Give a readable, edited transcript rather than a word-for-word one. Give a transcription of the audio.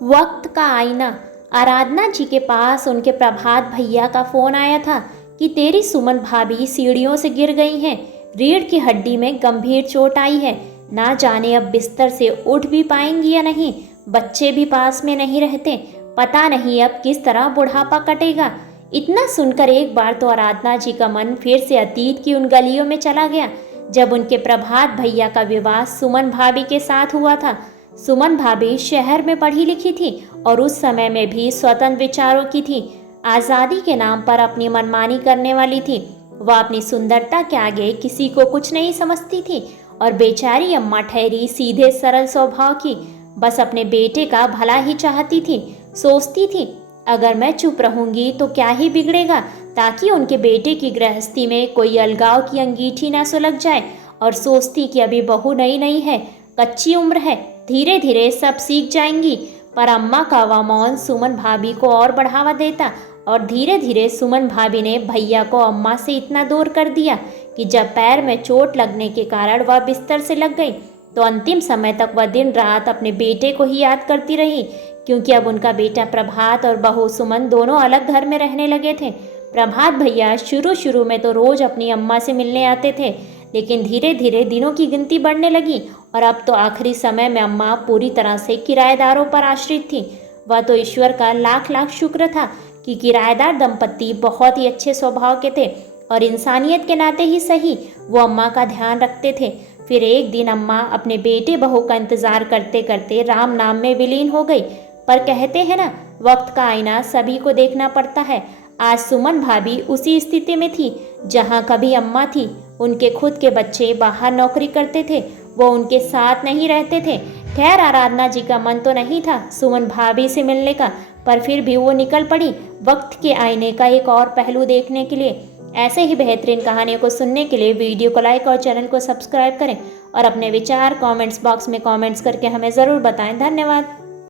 वक्त का आईना। आराधना जी के पास उनके प्रभात भैया का फ़ोन आया था कि तेरी सुमन भाभी सीढ़ियों से गिर गई हैं, रीढ़ की हड्डी में गंभीर चोट आई है, ना जाने अब बिस्तर से उठ भी पाएंगी या नहीं। बच्चे भी पास में नहीं रहते, पता नहीं अब किस तरह बुढ़ापा कटेगा। इतना सुनकर एक बार तो आराधना जी का मन फिर से अतीत की उन गलियों में चला गया जब उनके प्रभात भैया का विवाह सुमन भाभी के साथ हुआ था। सुमन भाभी शहर में पढ़ी लिखी थी और उस समय में भी स्वतंत्र विचारों की थी। आज़ादी के नाम पर अपनी मनमानी करने वाली थी। वह अपनी सुंदरता के आगे किसी को कुछ नहीं समझती थी और बेचारी अम्मा ठहरी सीधे सरल स्वभाव की, बस अपने बेटे का भला ही चाहती थी। सोचती थी अगर मैं चुप रहूंगी तो क्या ही बिगड़ेगा, ताकि उनके बेटे की गृहस्थी में कोई अलगाव की अंगीठी ना सुलग जाए। और सोचती कि अभी बहू नई नई है, कच्ची उम्र है, धीरे धीरे सब सीख जाएंगी। पर अम्मा का वह मौन सुमन भाभी को और बढ़ावा देता और धीरे धीरे सुमन भाभी ने भैया को अम्मा से इतना दूर कर दिया कि जब पैर में चोट लगने के कारण वह बिस्तर से लग गई तो अंतिम समय तक वह दिन रात अपने बेटे को ही याद करती रही, क्योंकि अब उनका बेटा प्रभात और बहू सुमन दोनों अलग घर में रहने लगे थे। प्रभात भैया शुरू में तो रोज अपनी अम्मा से मिलने आते थे, लेकिन धीरे धीरे दिनों की गिनती बढ़ने लगी और अब तो आखिरी समय में अम्मा पूरी तरह से किराएदारों पर आश्रित थी। वह तो ईश्वर का लाख लाख शुक्र था कि किराएदार दंपत्ति बहुत ही अच्छे स्वभाव के थे और इंसानियत के नाते ही सही वो अम्मा का ध्यान रखते थे। फिर एक दिन अम्मा अपने बेटे बहू का इंतजार करते करते राम नाम में विलीन हो गई। पर कहते हैं ना, वक्त का आईना सभी को देखना पड़ता है। आज सुमन भाभी उसी स्थिति में थी जहां कभी अम्मा थी। उनके खुद के बच्चे बाहर नौकरी करते थे, वो उनके साथ नहीं रहते थे। खैर आराधना जी का मन तो नहीं था सुमन भाभी से मिलने का, पर फिर भी वो निकल पड़ी वक्त के आईने का एक और पहलू देखने के लिए। ऐसे ही बेहतरीन कहानियों को सुनने के लिए वीडियो को लाइक और चैनल को सब्सक्राइब करें और अपने विचार कमेंट्स बॉक्स में कमेंट्स करके हमें ज़रूर बताएं। धन्यवाद।